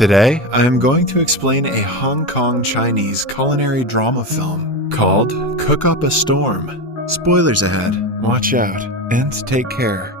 Today, I am going to explain a Hong Kong Chinese culinary drama film called Cook Up a Storm. Spoilers ahead, watch out, and take care.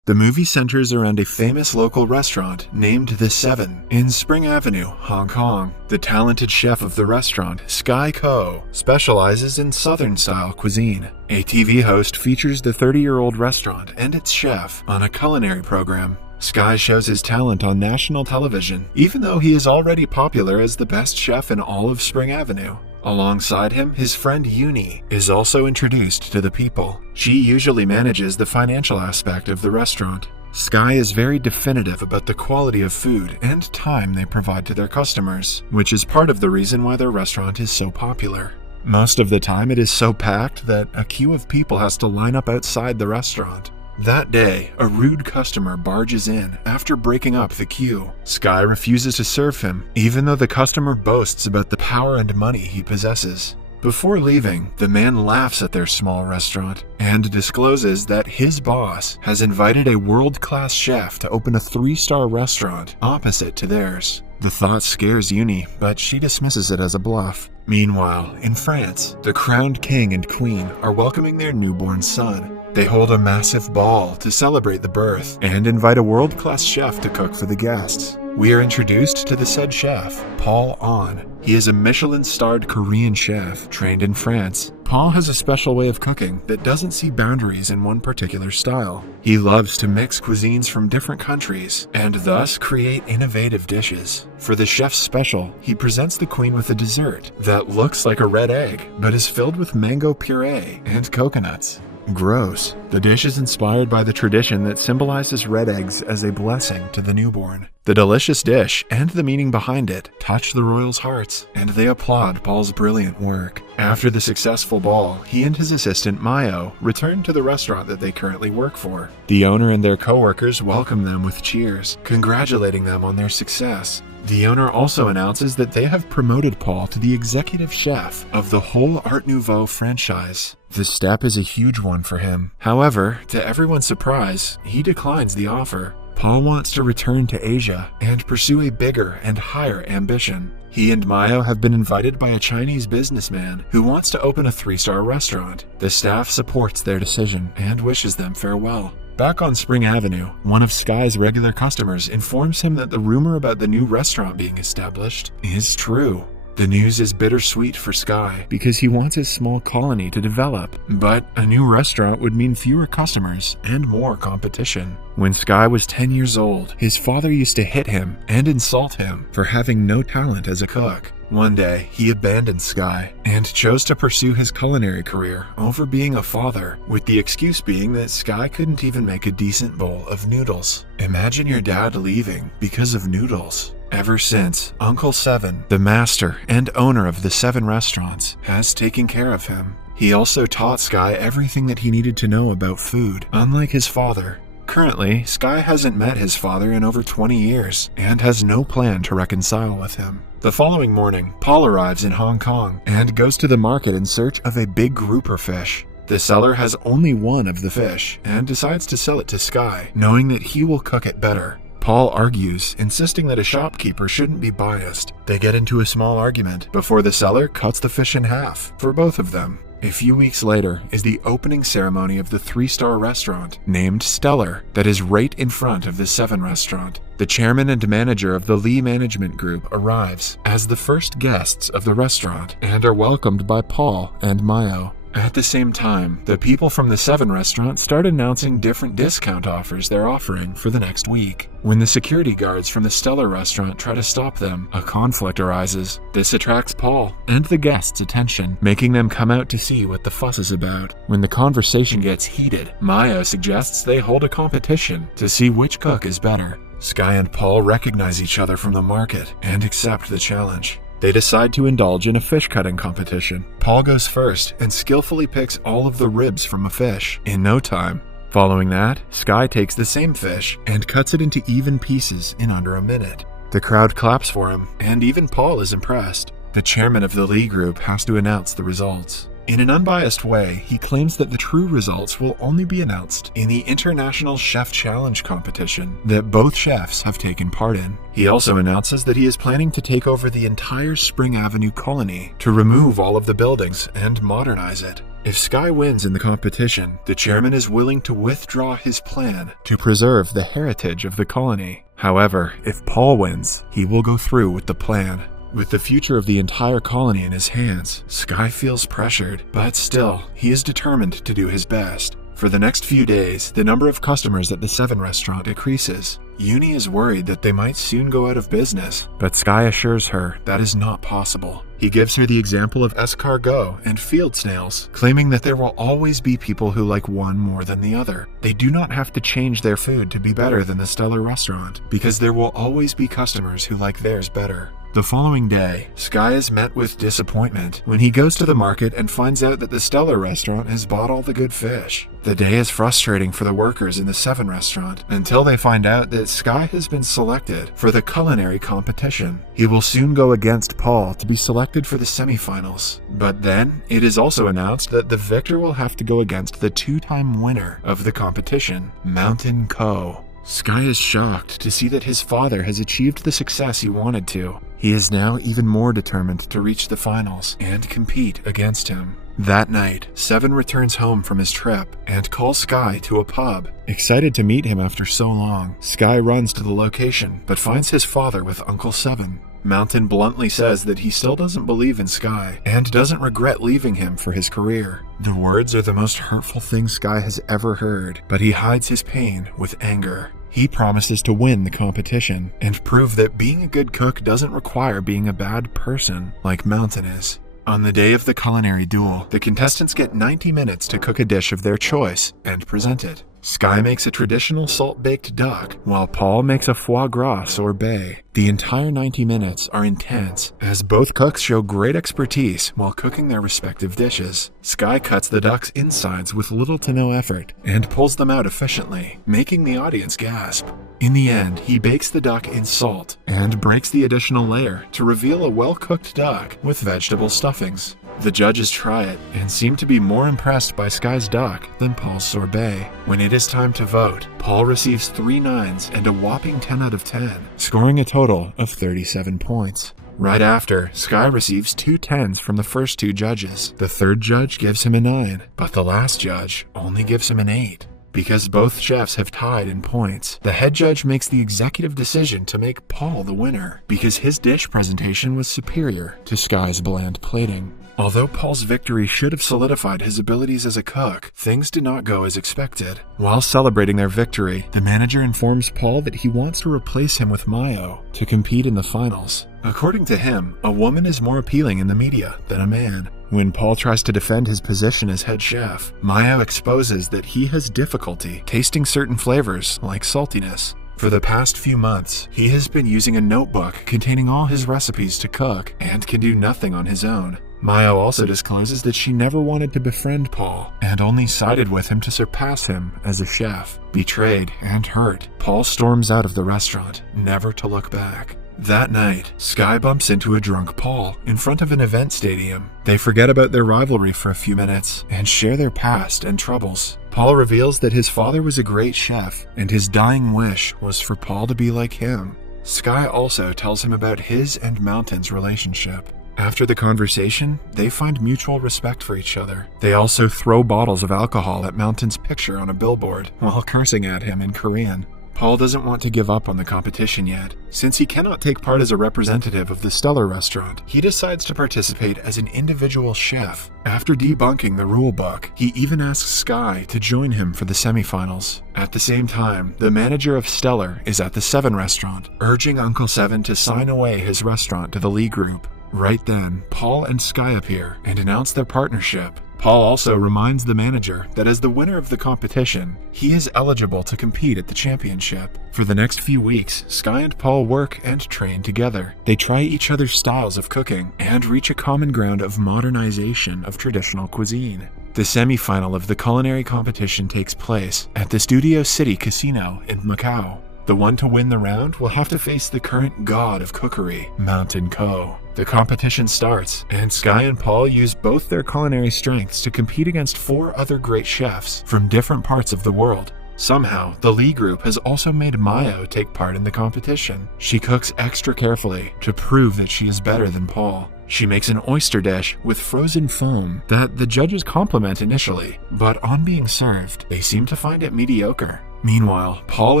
The movie centers around a famous local restaurant named The Seven in Spring Avenue, Hong Kong. The talented chef of the restaurant, Sky Ko, specializes in Southern-style cuisine. A TV host features the 30-year-old restaurant and its chef on a culinary program. Sky shows his talent on national television, even though he is already popular as the best chef in all of Spring Avenue. Alongside him, his friend Uni is also introduced to the people. She usually manages the financial aspect of the restaurant. Sky is very definitive about the quality of food and time they provide to their customers, which is part of the reason why their restaurant is so popular. Most of the time it is so packed that a queue of people has to line up outside the restaurant. That day, a rude customer barges in after breaking up the queue. Sky refuses to serve him, even though the customer boasts about the power and money he possesses. Before leaving, the man laughs at their small restaurant and discloses that his boss has invited a world-class chef to open a 3-star restaurant opposite to theirs. The thought scares Uni, but she dismisses it as a bluff. Meanwhile, in France, the crowned king and queen are welcoming their newborn son. They hold a massive ball to celebrate the birth and invite a world-class chef to cook for the guests. We are introduced to the said chef, Paul An. He is a Michelin-starred Korean chef trained in France. Paul has a special way of cooking that doesn't see boundaries in one particular style. He loves to mix cuisines from different countries and thus create innovative dishes. For the chef's special, he presents the queen with a dessert that looks like a red egg but is filled with mango puree and coconuts. Gross. The dish is inspired by the tradition that symbolizes red eggs as a blessing to the newborn. The delicious dish and the meaning behind it touch the royals' hearts, and they applaud Paul's brilliant work. After the successful ball, he and his assistant Mayo return to the restaurant that they currently work for. The owner and their co-workers welcome them with cheers, congratulating them on their success. The owner also announces that they have promoted Paul to the executive chef of the whole Art Nouveau franchise. This step is a huge one for him. However, to everyone's surprise, he declines the offer. Paul wants to return to Asia and pursue a bigger and higher ambition. He and Mayo have been invited by a Chinese businessman who wants to open a 3-star restaurant. The staff supports their decision and wishes them farewell. Back on Spring Avenue, one of Sky's regular customers informs him that the rumor about the new restaurant being established is true. The news is bittersweet for Sky because he wants his small colony to develop, but a new restaurant would mean fewer customers and more competition. When Sky was 10 years old, his father used to hit him and insult him for having no talent as a cook. One day, he abandoned Sky and chose to pursue his culinary career over being a father, with the excuse being that Sky couldn't even make a decent bowl of noodles. Imagine your dad leaving because of noodles. Ever since, Uncle Seven, the master and owner of the 7 restaurants, has taken care of him. He also taught Sky everything that he needed to know about food, unlike his father. Currently, Sky hasn't met his father in over 20 years and has no plan to reconcile with him. The following morning, Paul arrives in Hong Kong and goes to the market in search of a big grouper fish. The seller has only one of the fish and decides to sell it to Sky, knowing that he will cook it better. Paul argues, insisting that a shopkeeper shouldn't be biased. They get into a small argument before the seller cuts the fish in half for both of them. A few weeks later is the opening ceremony of the 3-star restaurant named Stellar that is right in front of the 7 restaurant. The chairman and manager of the Lee Management Group arrives as the first guests of the restaurant and are welcomed by Paul and Mayo. At the same time, the people from the 7 restaurant start announcing different discount offers they're offering for the next week. When the security guards from the Stellar restaurant try to stop them, a conflict arises. This attracts Paul and the guests' attention, making them come out to see what the fuss is about. When the conversation gets heated, Mayo suggests they hold a competition to see which cook is better. Sky and Paul recognize each other from the market and accept the challenge. They decide to indulge in a fish cutting competition. Paul goes first and skillfully picks all of the ribs from a fish in no time. Following that, Sky takes the same fish and cuts it into even pieces in under a minute. The crowd claps for him, and even Paul is impressed. The chairman of the Lee Group has to announce the results. In an unbiased way, he claims that the true results will only be announced in the International Chef Challenge competition that both chefs have taken part in. He also announces that he is planning to take over the entire Spring Avenue colony to remove all of the buildings and modernize it. If Sky wins in the competition, the chairman is willing to withdraw his plan to preserve the heritage of the colony. However, if Paul wins, he will go through with the plan. With the future of the entire colony in his hands, Sky feels pressured, but still, he is determined to do his best. For the next few days, the number of customers at the 7 restaurant decreases. Uni is worried that they might soon go out of business, but Sky assures her that is not possible. He gives her the example of escargot and field snails, claiming that there will always be people who like one more than the other. They do not have to change their food to be better than the Stellar restaurant, because there will always be customers who like theirs better. The following day, Sky is met with disappointment when he goes to the market and finds out that the Stellar restaurant has bought all the good fish. The day is frustrating for the workers in the 7 restaurant until they find out that Sky has been selected for the culinary competition. He will soon go against Paul to be selected for the semifinals. But then, it is also announced that the victor will have to go against the 2-time winner of the competition, Mountain Co. Sky is shocked to see that his father has achieved the success he wanted to. He is now even more determined to reach the finals and compete against him. That night, 7 returns home from his trip and calls Sky to a pub. Excited to meet him after so long, Sky runs to the location but finds his father with Uncle 7. Mountain bluntly says that he still doesn't believe in Sky and doesn't regret leaving him for his career. The words are the most hurtful thing Sky has ever heard, but he hides his pain with anger. He promises to win the competition and prove that being a good cook doesn't require being a bad person like Mountain is. On the day of the culinary duel, the contestants get 90 minutes to cook a dish of their choice and present it. Sky makes a traditional salt-baked duck, while Paul makes a foie gras sorbet. The entire 90 minutes are intense, as both cooks show great expertise while cooking their respective dishes. Sky cuts the duck's insides with little to no effort and pulls them out efficiently, making the audience gasp. In the end, he bakes the duck in salt and breaks the additional layer to reveal a well-cooked duck with vegetable stuffings. The judges try it and seem to be more impressed by Sky's duck than Paul's sorbet. When it is time to vote, Paul receives 3 9s and a whopping 10 out of 10, scoring a total of 37 points. Right after, Sky receives 2 10s from the first 2 judges. The third judge gives him a 9, but the last judge only gives him an 8. Because both chefs have tied in points, the head judge makes the executive decision to make Paul the winner, because his dish presentation was superior to Sky's bland plating. Although Paul's victory should have solidified his abilities as a cook, things did not go as expected. While celebrating their victory, the manager informs Paul that he wants to replace him with Mayo to compete in the finals. According to him, a woman is more appealing in the media than a man. When Paul tries to defend his position as head chef, Mayo exposes that he has difficulty tasting certain flavors like saltiness. For the past few months, he has been using a notebook containing all his recipes to cook and can do nothing on his own. Mayo also discloses that she never wanted to befriend Paul and only sided with him to surpass him as a chef. Betrayed and hurt, Paul storms out of the restaurant, never to look back. That night, Sky bumps into a drunk Paul in front of an event stadium. They forget about their rivalry for a few minutes and share their past and troubles. Paul reveals that his father was a great chef and his dying wish was for Paul to be like him. Sky also tells him about his and Mountain's relationship. After the conversation, they find mutual respect for each other. They also throw bottles of alcohol at Mountain's picture on a billboard while cursing at him in Korean. Paul doesn't want to give up on the competition yet. Since he cannot take part as a representative of the Stellar restaurant, he decides to participate as an individual chef. After debunking the rule book, he even asks Sky to join him for the semifinals. At the same time, the manager of Stellar is at the 7 restaurant, urging Uncle 7 to sign away his restaurant to the Lee Group. Right then, Paul and Sky appear and announce their partnership. Paul also reminds the manager that as the winner of the competition, he is eligible to compete at the championship. For the next few weeks, Sky and Paul work and train together. They try each other's styles of cooking and reach a common ground of modernization of traditional cuisine. The semi-final of the culinary competition takes place at the Studio City Casino in Macau. The one to win the round will have to face the current god of cookery, Mountain Co. The competition starts, and Sky and Paul use both their culinary strengths to compete against 4 other great chefs from different parts of the world. Somehow, the Lee group has also made Mayo take part in the competition. She cooks extra carefully to prove that she is better than Paul. She makes an oyster dish with frozen foam that the judges compliment initially, but on being served, they seem to find it mediocre. Meanwhile, Paul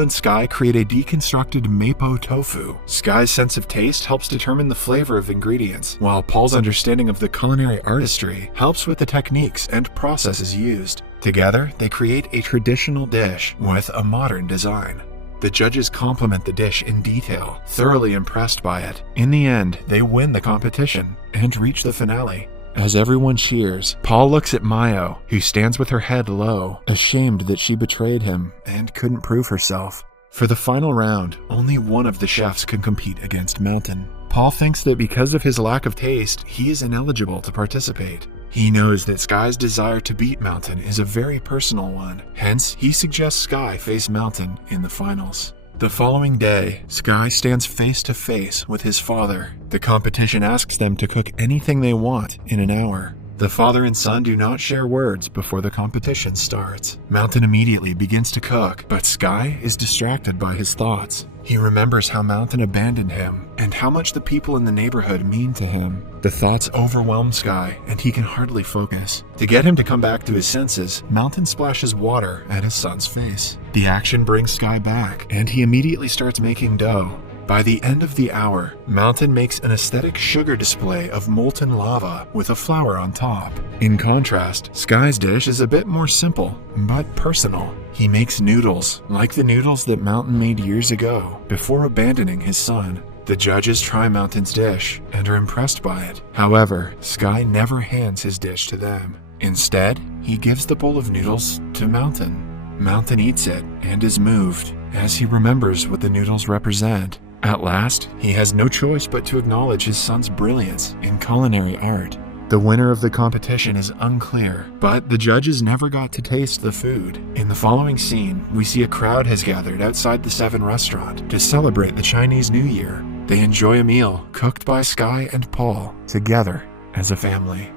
and Sky create a deconstructed mapo tofu. Sky's sense of taste helps determine the flavor of ingredients, while Paul's understanding of the culinary artistry helps with the techniques and processes used. Together, they create a traditional dish with a modern design. The judges compliment the dish in detail, thoroughly impressed by it. In the end, they win the competition and reach the finale. As everyone cheers, Paul looks at Mayo, who stands with her head low, ashamed that she betrayed him and couldn't prove herself. For the final round, only one of the chefs can compete against Mountain. Paul thinks that because of his lack of taste, he is ineligible to participate. He knows that Sky's desire to beat Mountain is a very personal one, hence he suggests Sky face Mountain in the finals. The following day, Sky stands face to face with his father. The competition asks them to cook anything they want in an hour. The father and son do not share words before the competition starts. Mountain immediately begins to cook, but Sky is distracted by his thoughts. He remembers how Mountain abandoned him and how much the people in the neighborhood mean to him. The thoughts overwhelm Sky and he can hardly focus. To get him to come back to his senses, Mountain splashes water at his son's face. The action brings Sky back and he immediately starts making dough. By the end of the hour, Mountain makes an aesthetic sugar display of molten lava with a flower on top. In contrast, Sky's dish is a bit more simple, but personal. He makes noodles, like the noodles that Mountain made years ago, before abandoning his son. The judges try Mountain's dish and are impressed by it. However, Sky never hands his dish to them. Instead, he gives the bowl of noodles to Mountain. Mountain eats it and is moved, as he remembers what the noodles represent. At last, he has no choice but to acknowledge his son's brilliance in culinary art. The winner of the competition is unclear, but the judges never got to taste the food. In the following scene, we see a crowd has gathered outside the 7 restaurant to celebrate the Chinese New Year. They enjoy a meal cooked by Sky and Paul together as a family.